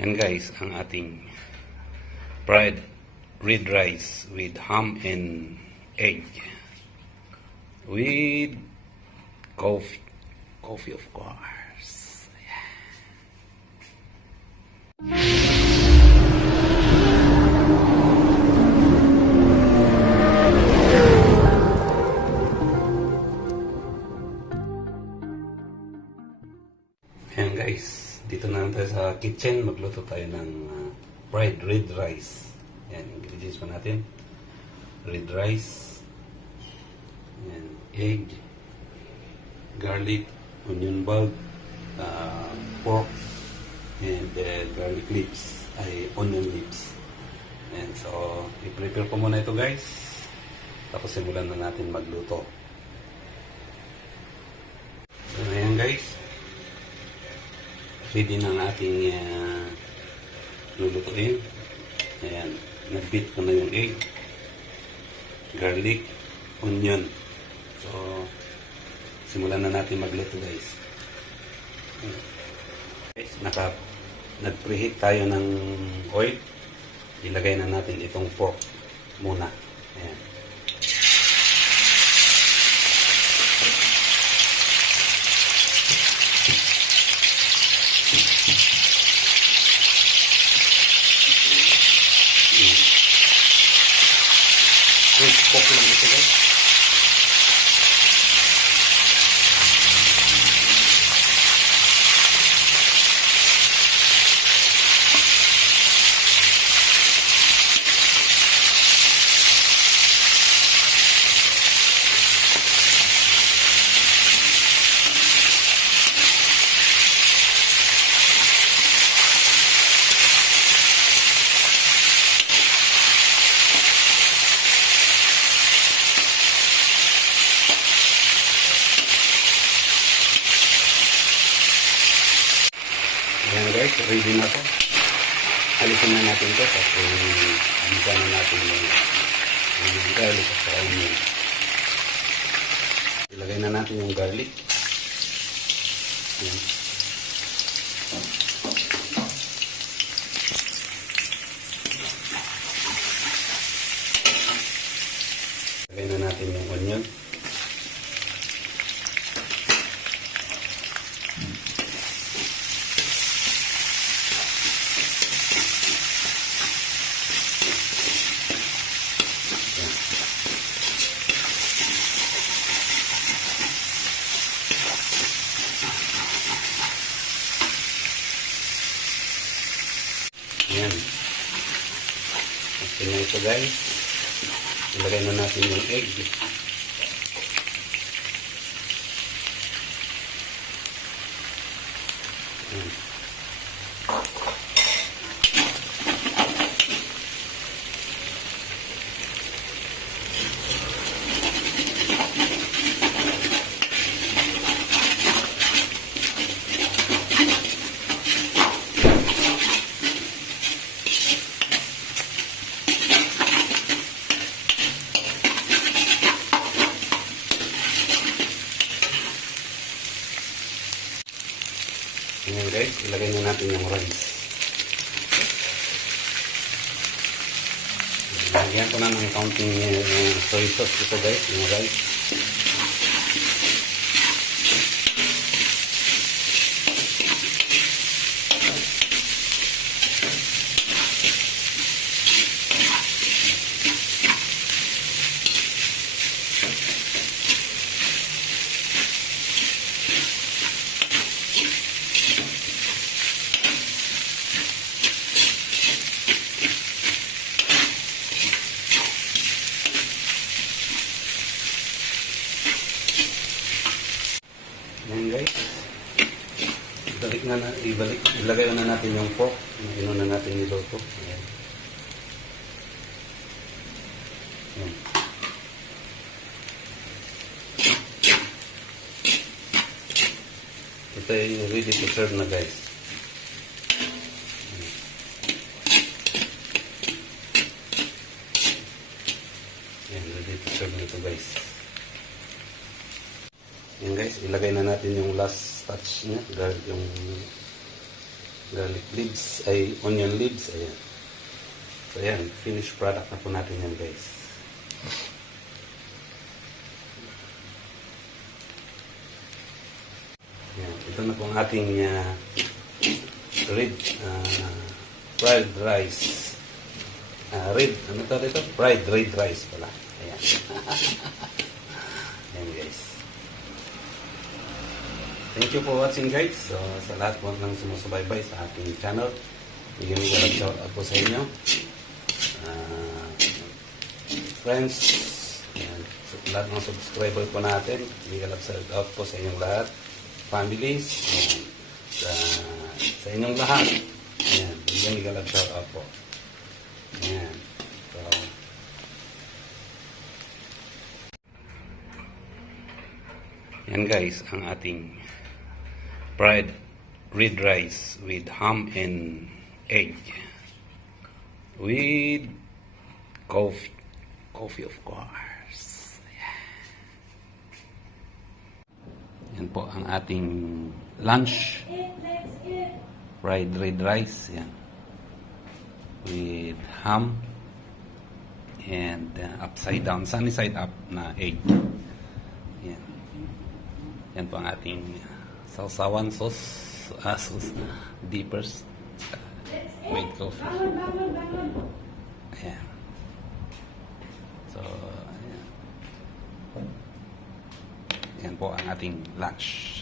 Yan guys, ang ating fried red rice with ham and egg. With coffee. Coffee of course. Ayan guys, dito na tayo sa kitchen. Magluto tayo ng fried red rice. Ayan, ingredients pa natin. Red rice. Ayan, egg. Garlic. Onion bulb. Pork. And garlic leaves. Ay, onion leaves. Ayan, so, i-prepare ko muna ito guys. Tapos simulan na natin magluto. So, ayan guys. Ready na ang ating lulutuin. Ayan, nag-beat ko na yung egg, garlic, onion. So, simulan na natin magluto guys. Guys, nag-preheat tayo ng oil. Ilagay na natin itong pork muna. Ayan. Pork lang ito guys. Ayan guys, ready na to. Alisin na natin to. Tapos bisa na natin yung garlic at saka onion. Ilagay na natin yung garlic. Ayan. Ilagay na natin yung onion. Ayan. Okay na ito guys. Ilagay na natin yung egg. Ayan. Ayan guys, ilagay na natin yung rice. Lagyan ko na ng counting soy sauce ito guys, yung rice. Ayan guys. Ilagay na natin yung pork na inuna natin niluto. Ayan. Ayan. Ito ay ready to serve na guys. Ayan, ready to serve na ito guys. Yan guys, ilagay na natin yung last touch niya, yung garlic leaves, ay onion leaves, ayan. So ayan, finished product na po natin yan guys. Ayan, ito na po ang ating red fried rice. Ano to dito? Fried red rice pala. Ayan. Ayan guys. Thank you for watching guys. So, sa lahat po ng sumusubaybay sa ating channel, bigyan mo lang shout out po sa inyo. Friends, yan, sa lahat ng subscriber po natin, bigyan lang shout out po sa inyong lahat. Families, yan, sa inyong lahat. Yan, bigyan lang shout out po. Yan. So, yan guys, ang ating fried red rice with ham and egg with coffee of course. Yan po ang ating lunch, fried red rice, yan, with ham and upside down, sunny side up na egg. Yan. Yan po ang ating sausawan sauce, dippers with coffee. Ayan. So, ayan. Yan po ang ating lunch.